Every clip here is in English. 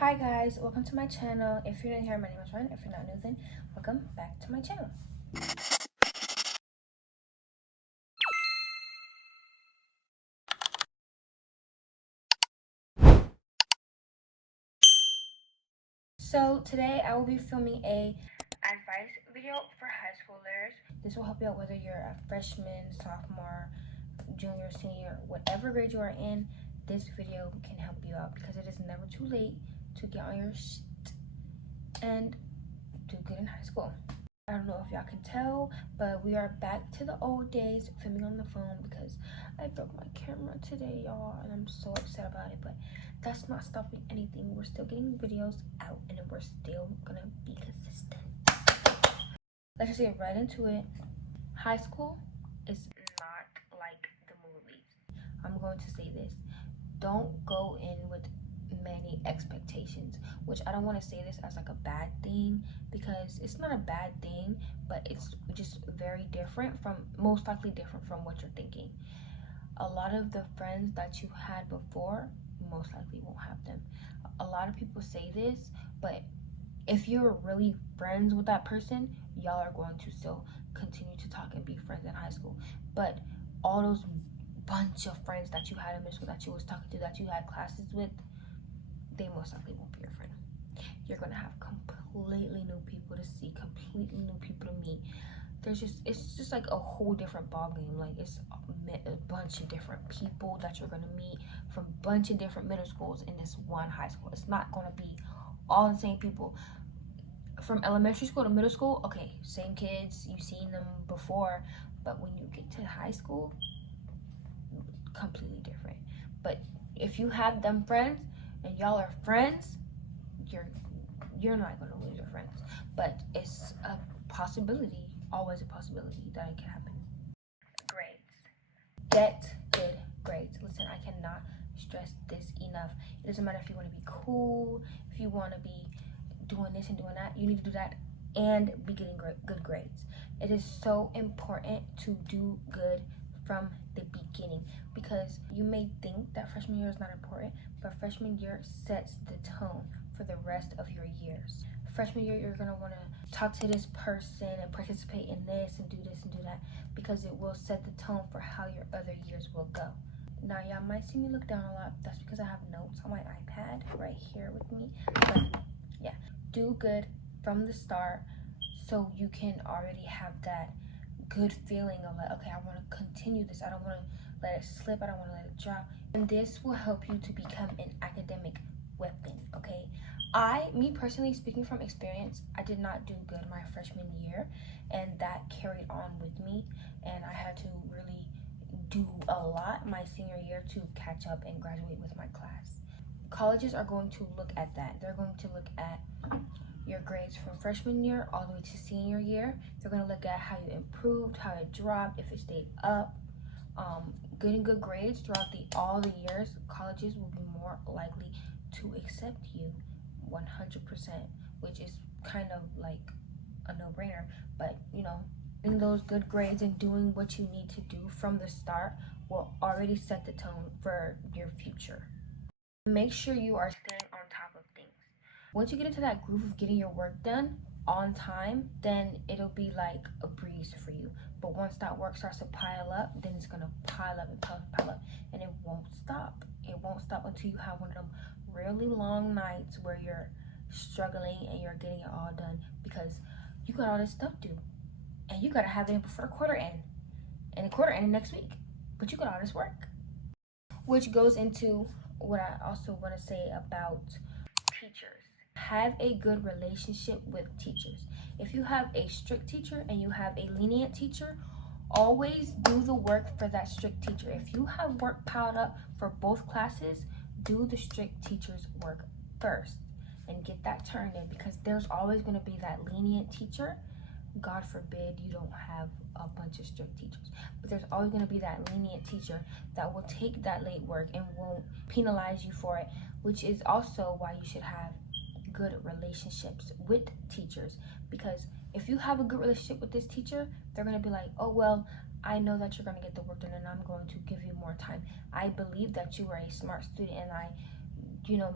Hi guys, welcome to my channel. If you're new here, my name is Reyenne. If you're not new, then welcome back to my channel. So today I will be filming a advice video for high schoolers. This will help you out whether you're a freshman, sophomore, junior, senior, whatever grade you are in. This video can help you out because it is never too late to get on your shit and do good in high school. I don't know if y'all can tell, but we are back to the old days filming on the phone because I broke my camera today, y'all, and I'm so upset about it, but that's not stopping anything. We're still getting videos out and we're still gonna be consistent. Let's just get right into it. High school is not like the movies. I'm going to say this. Don't go in with many expectations, which I don't want to say this as like a bad thing because it's not a bad thing, but it's just very different from, most likely different from what you're thinking. A lot of the friends that you had before, you most likely won't have them. A lot of people say this, but if you're really friends with that person, y'all are going to still continue to talk and be friends in high school. But all those bunch of friends that you had in middle school that you was talking to, that you had classes with, they most likely won't be your friend. You're gonna have completely new people to see, completely new people to meet. It's just like a whole different ball game. Like it's a bunch of different people that you're gonna meet from a bunch of different middle schools in this one high school. It's not gonna be all the same people. From elementary school to middle school, okay, same kids, you've seen them before, but when you get to high school, completely different. But if you have them friends and y'all are friends, you're not going to lose your friends. But it's a possibility, always a possibility that it can happen. Grades. Get good grades. Listen, I cannot stress this enough. It doesn't matter if you want to be cool, if you want to be doing this and doing that, you need to do that and be getting good grades. It is so important to do good from the beginning because you may think that freshman year is not important, but freshman year sets the tone for the rest of your years. Freshman year, you're gonna want to talk to this person and participate in this and do this and do that because it will set the tone for how your other years will go. Now, y'all might see me look down a lot. That's because I have notes on my iPad right here with me. But yeah, do good from the start so you can already have that good feeling of like, okay, I want to continue this. I don't want to let it slip. I don't want to let it drop. And this will help you to become an academic weapon, okay? Me personally, speaking from experience, I did not do good my freshman year, and that carried on with me, and I had to really do a lot my senior year to catch up and graduate with my class. Colleges are going to look at that. They're going to look at your grades from freshman year all the way to senior year. They're going to look at how you improved, how it dropped, if it stayed up. Getting good grades throughout all the years, colleges will be more likely to accept you 100%, which is kind of like a no-brainer. But you know, getting those good grades and doing what you need to do from the start will already set the tone for your future. Make sure you are staying on top of things. Once you get into that groove of getting your work done on time, then it'll be like a breeze for you. But once that work starts to pile up, then it's gonna pile up and pile up, and it won't stop. It won't stop until you have one of them really long nights where you're struggling and you're getting it all done because you got all this stuff due, and you gotta have it before the quarter end, and the quarter end next week. But you got all this work, which goes into what I also want to say about teachers. Have a good relationship with teachers. If you have a strict teacher and you have a lenient teacher, always do the work for that strict teacher. If you have work piled up for both classes, do the strict teacher's work first and get that turned in because there's always going to be that lenient teacher. God forbid you don't have a bunch of strict teachers, but there's always going to be that lenient teacher that will take that late work and won't penalize you for it, which is also why you should have good relationships with teachers. Because if you have a good relationship with this teacher, they're going to be like, oh well, I know that you're going to get the work done and I'm going to give you more time. I believe that you are a smart student and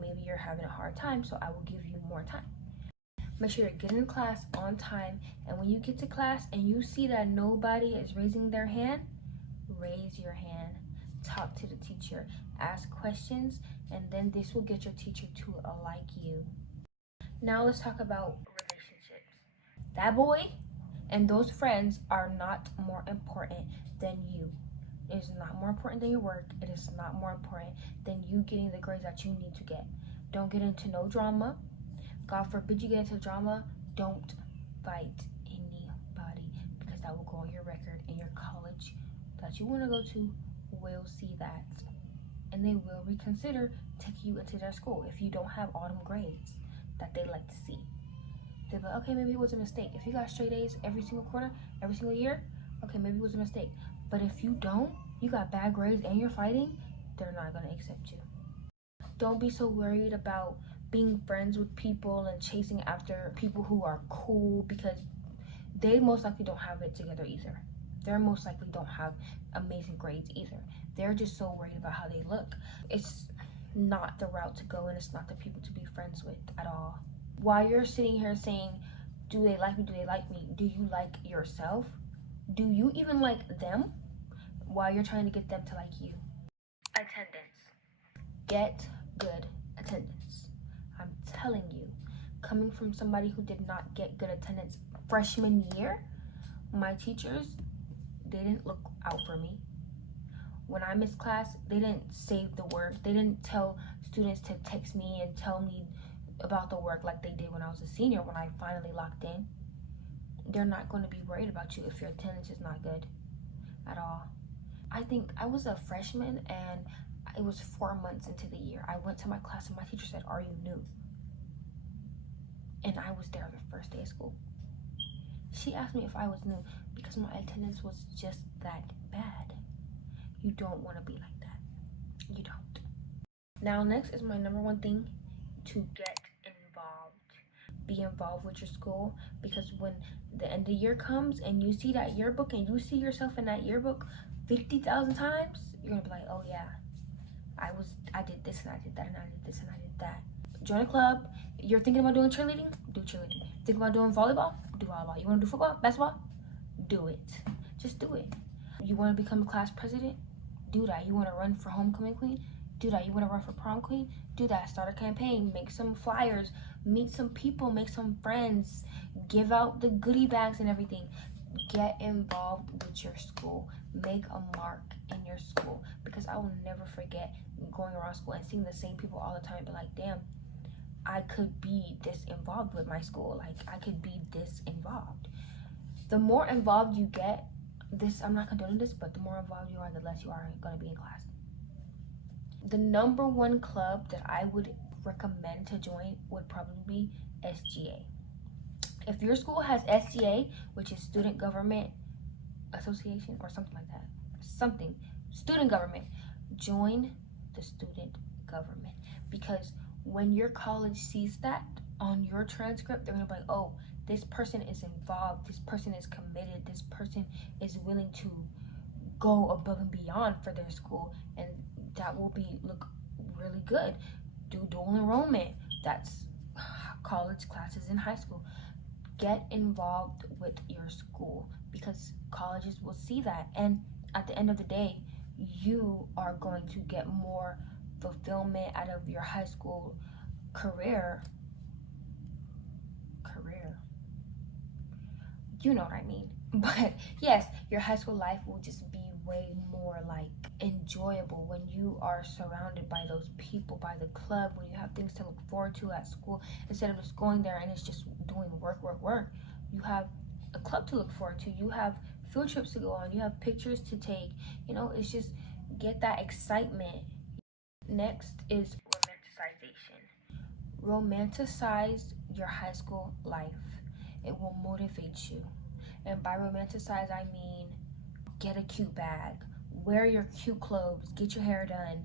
maybe you're having a hard time, so I will give you more time. Make sure you're getting in class on time, and when you get to class and you see that nobody is raising their hand, raise your hand, talk to the teacher, ask questions, and then this will get your teacher to like you. Now let's talk about relationships. That boy and those friends are not more important than you. It is not more important than your work. It is not more important than you getting the grades that you need to get. Don't get into no drama. God forbid you get into drama. Don't fight anybody, because that will go on your record, and your college that you want to go to will see that, and they will reconsider taking you into their school if you don't have all them grades that they like to see. They'll be like, okay, maybe it was a mistake. If you got straight A's every single quarter, every single year, okay, maybe it was a mistake. But if you don't, you got bad grades and you're fighting, they're not going to accept you. Don't be so worried about being friends with people and chasing after people who are cool, because they most likely don't have it together either. They most likely don't have amazing grades either. They're just so worried about how they look. It's not the route to go, and it's not the people to be friends with at all. While you're sitting here saying, do they like me, do they like me, do you like yourself? Do you even like them? While you're trying to get them to like you. Attendance. Get good attendance. I'm telling you, coming from somebody who did not get good attendance freshman year, my teachers, they didn't look out for me. When I missed class, they didn't save the work. They didn't tell students to text me and tell me about the work like they did when I was a senior, when I finally locked in. They're not going to be worried about you if your attendance is not good at all. I think I was a freshman, and it was 4 months into the year. I went to my class and my teacher said, "Are you new?" And I was there the first day of school. She asked me if I was new because my attendance was just that bad. You don't want to be like that. You don't. Now, next is my number one thing: to get involved. Be involved with your school, because when the end of the year comes and you see that yearbook and you see yourself in that yearbook 50,000 times, you're gonna be like, oh yeah, I did this and I did that and I did this and I did that. Join a club. You're thinking about doing cheerleading? Do cheerleading. Thinking about doing volleyball? Do volleyball. You want to do football? Basketball? Do it. Just do it. You want to become a class president? Do that. You want to run for homecoming queen? Do that. You want to run for prom queen? Do that. Start a campaign. Make some flyers. Meet some people. Make some friends. Give out the goodie bags and everything. Get involved with your school. Make a mark in your school, because I will never forget going around school and seeing the same people all the time. But like, damn, I could be this involved with my school. Like, I could be this involved. The more involved you get, I'm not condoning this, but the more involved you are, the less you are going to be in class. The number one club that I would recommend to join would probably be SGA. If your school has SGA, which is Student Government Association or something like that, student government, join the student government, because when your college sees that on your transcript, they're gonna be like, oh, this person is involved, this person is committed, this person is willing to go above and beyond for their school, and that will look really good. Do dual enrollment. That's college classes in high school. Get involved with your school, because colleges will see that, and at the end of the day, you are going to get more fulfillment out of your high school career. You know what I mean. But yes, your high school life will just be way more like enjoyable when you are surrounded by those people, by the club, when you have things to look forward to at school, instead of just going there and it's just doing work. You have a club to look forward to. You have field trips to go on. You have pictures to take. It's just get that excitement. Next is romanticization. Romanticize your high school life. It will motivate you. And by romanticize, I mean get a cute bag, wear your cute clothes, get your hair done,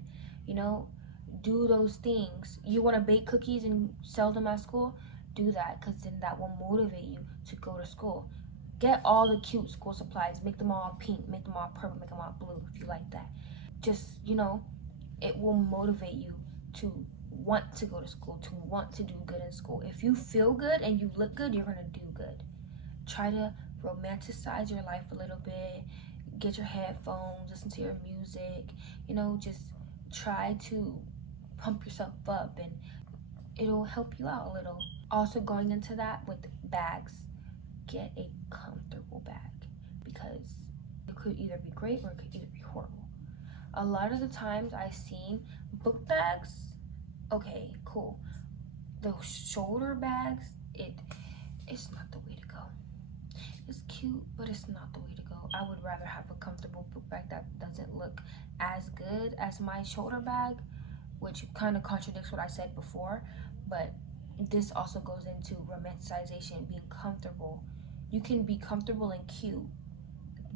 do those things. You want to bake cookies and sell them at school? Do that, because then that will motivate you to go to school. Get all the cute school supplies, make them all pink, make them all purple, make them all blue if you like that. Just, it will motivate you to want to go to school, to want to do good in school. If you feel good and you look good, you're going to do good. Try to romanticize your life a little bit. Get your headphones, listen to your music, you know, just try to pump yourself up, and it'll help you out a little. Also, going into that with bags, get a comfortable bag, because it could either be great or it could either be horrible. A lot of the times I've seen book bags, okay, cool. Those shoulder bags, it's not the way to go. It's cute, but it's not the way to go. I would rather have a comfortable book bag that doesn't look as good as my shoulder bag, which kind of contradicts what I said before, but this also goes into romanticization, being comfortable. You can be comfortable and cute,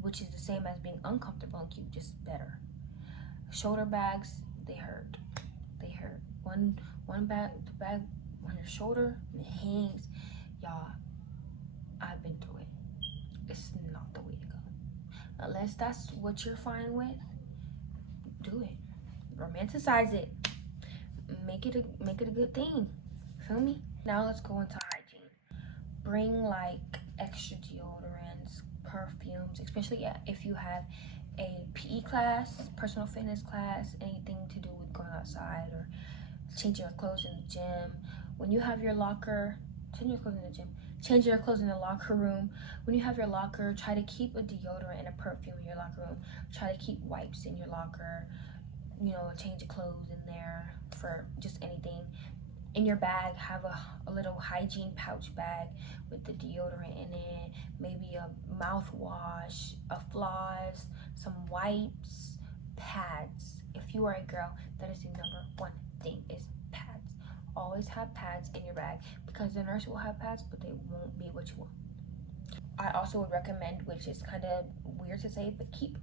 which is the same as being uncomfortable and cute, just better. Shoulder bags, they hurt. They hurt. One bag, the bag on your shoulder, and it hangs. Y'all, I've been through it. It's not the way to go. Unless that's what you're fine with, do it. Romanticize it. Make it a good thing. Feel me? Now let's go into hygiene. Bring like extra deodorants, perfumes, especially if you have a PE class, personal fitness class, anything to do with going outside or changing your clothes in the gym. When you have your locker, change your clothes in the gym. Change your clothes in the locker room. When you have your locker, try to keep a deodorant and a perfume in your locker room. Try to keep wipes in your locker. You know, change your clothes in there for just anything. In your bag, have a little hygiene pouch bag with the deodorant in it, maybe a mouthwash, a floss, some wipes, pads. If you are a girl, that is the number one thing, is pads. Always have pads in your bag, because the nurse will have pads, but they won't be what you want. I also would recommend, which is kind of weird to say, but keep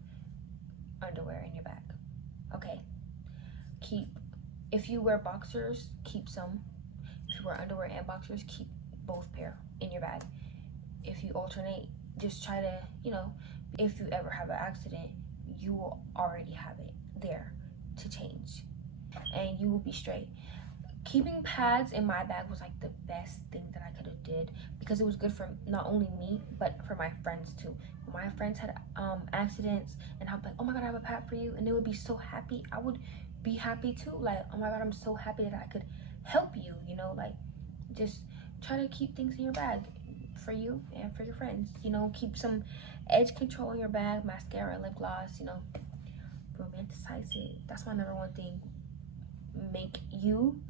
underwear in your bag. Okay? If you wear boxers, keep some. If you wear underwear and boxers, keep both pair in your bag. If you alternate, just try to, you know, if you ever have an accident, you will already have it there to change, and you will be straight. Keeping pads in my bag was like the best thing that I could have did, because it was good for not only me, but for my friends too. When my friends had accidents, and I'd be like, oh my God, I have a pad for you, and they would be so happy. I would be happy too, like, oh my God, I'm so happy that I could help you, you know. Like, just try to keep things in your bag for you and for your friends, you know. Keep some edge control in your bag, mascara, lip gloss, you know. Romanticize it. That's my number one thing. Make you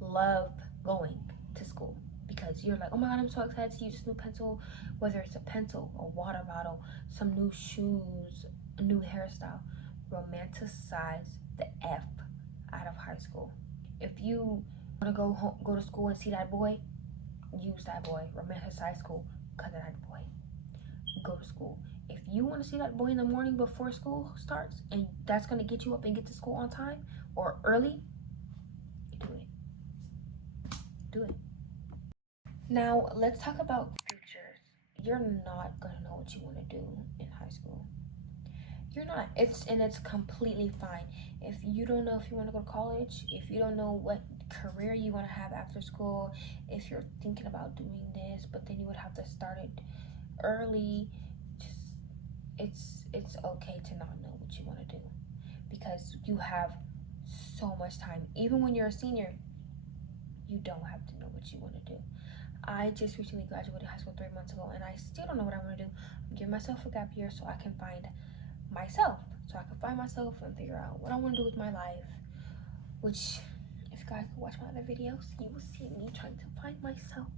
love going to school, because you're like, oh my God, I'm so excited to use this new pencil, whether it's a pencil, a water bottle, some new shoes, a new hairstyle. Romanticize the F out of high school. If you want to go to school and see that boy, use that boy. Romanticize school because of that boy. Go to school. If you want to see that boy in the morning before school starts, and that's going to get you up and get to school on time or early, do it. Do it. Now, let's talk about futures. You're not going to know what you want to do in high school. You're not. It's completely fine. If you don't know if you want to go to college, if you don't know what career you want to have after school, if you're thinking about doing this, but then you would have to start it early, just it's okay to not know what you want to do, because you have so much time. Even when you're a senior, you don't have to know what you want to do. I just recently graduated high school 3 months ago, and I still don't know what I want to do. I'm giving myself a gap year so I can find myself, and figure out what I want to do with my life. Which, if you guys can watch my other videos, you will see me trying to find myself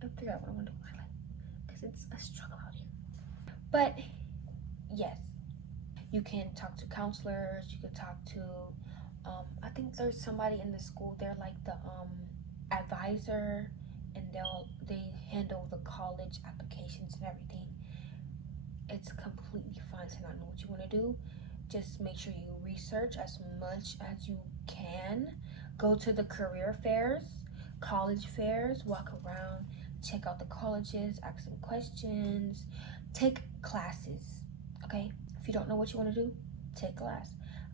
and figure out what I want to do with my life, because it's a struggle out here. But yes, you can talk to counselors, you can talk to I think there's somebody in the school, they're like the advisor, and they handle the college applications and everything. It's completely fine to not know what you want to do. Just make sure you research as much as you can. Go to the career fairs, college fairs, walk around, check out the colleges, ask them questions, take classes, okay? If you don't know what you want to do, take a class.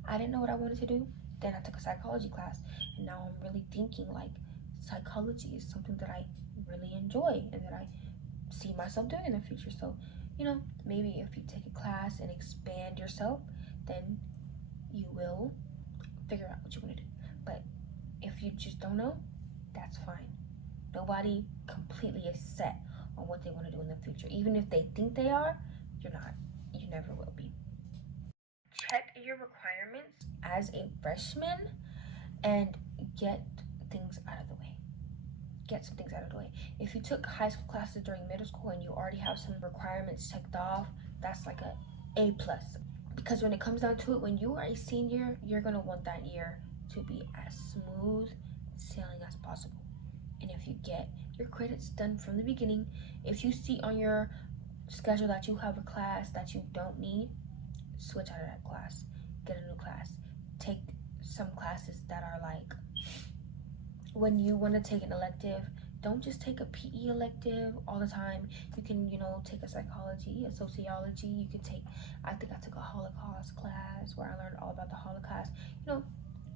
I didn't know what I wanted to do, then I took a psychology class, And now I'm really thinking like psychology is something that I really enjoy and that I see myself doing in the future. So, you know, maybe if you take a class and expand yourself, then you will figure out what you want to do. But if you just don't know, that's fine. Nobody completely is set on what they want to do in the future. Even if they think they are, you're not. You never will be. Check your requirements as a freshman and get things out of the way. Get some things out of the way. If you took high school classes during middle school and you already have some requirements checked off, that's like A plus. Because when it comes down to it, when you are a senior, you're gonna want that year to be as smooth sailing as possible. And if you get your credits done from the beginning, if you see on your schedule that you have a class that you don't need, switch out of that class, get a new class. Take some classes that are like, when you want to take an elective, don't just take a PE elective all the time. You can, take a psychology, a sociology. You can take, I think I took a Holocaust class where I learned all about the Holocaust.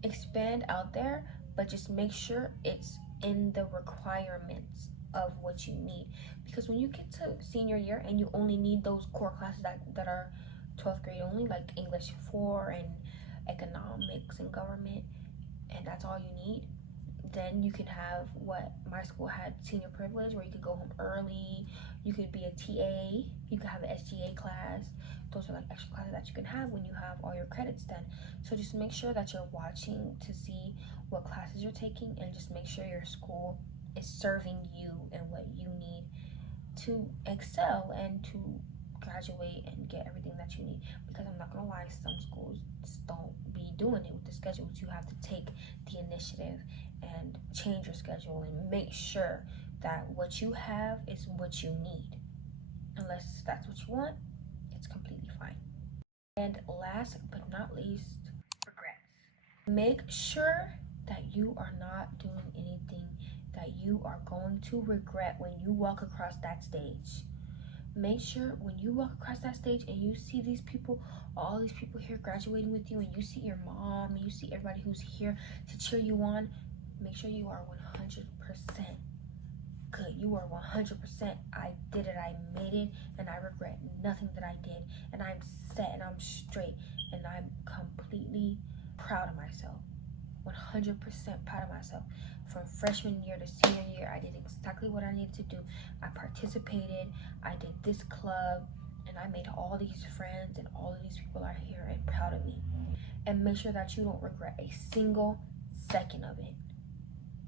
Expand out there, but just make sure it's in the requirements of what you need. Because when you get to senior year and you only need those core classes that are 12th grade only, like English 4 and economics and government, and that's all you need, then you can have what my school had, senior privilege, where you could go home early, you could be a TA, you could have an SGA class. Those are like extra classes that you can have when you have all your credits done. So just make sure that you're watching to see what classes you're taking, and just make sure your school is serving you and what you need to excel and to graduate and get everything that you need. Because I'm not gonna lie, some schools just don't be doing it with the schedules. You have to take the initiative and change your schedule and make sure that what you have is what you need. Unless that's what you want, it's completely fine. And last but not least, regrets. Make sure that you are not doing anything that you are going to regret when you walk across that stage. Make sure when you walk across that stage and you see these people, all these people here graduating with you, and you see your mom and you see everybody who's here to cheer you on, make sure you are 100% good. You are 100%, I did it, I made it, and I regret nothing that I did, and I'm set and I'm straight, and I'm completely proud of myself. 100% proud of myself. From freshman year to senior year, I did exactly what I needed to do. I participated, I did this club, and I made all these friends, and all of these people are here and proud of me. And make sure that you don't regret a single second of it.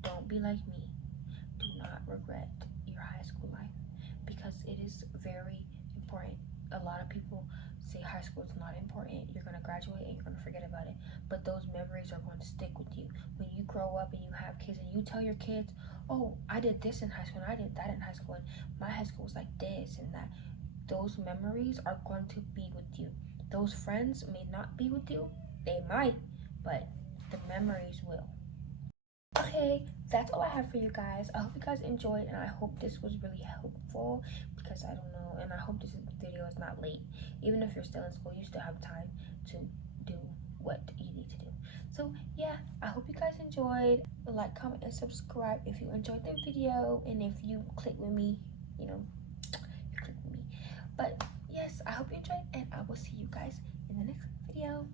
Don't be like me. Do not regret your high school life, because it is very important. A lot of people say high school is not important. You're going to graduate and you're going to forget about it. But those memories are going to stick with you. When you grow up and you have kids and you tell your kids, oh, I did this in high school and I did that in high school and my high school was like this and that. Those memories are going to be with you. Those friends may not be with you. They might, but the memories will. Okay, that's all I have for you guys. I hope you guys enjoyed, and I hope this was really helpful, because I don't know, and I hope this video is not late. Even if you're still in school, you still have time to do what you need to do. So yeah, I hope you guys enjoyed. Like, comment, and subscribe if you enjoyed the video, and if you click with me, you click with me. But yes, I hope you enjoyed, and I will see you guys in the next video.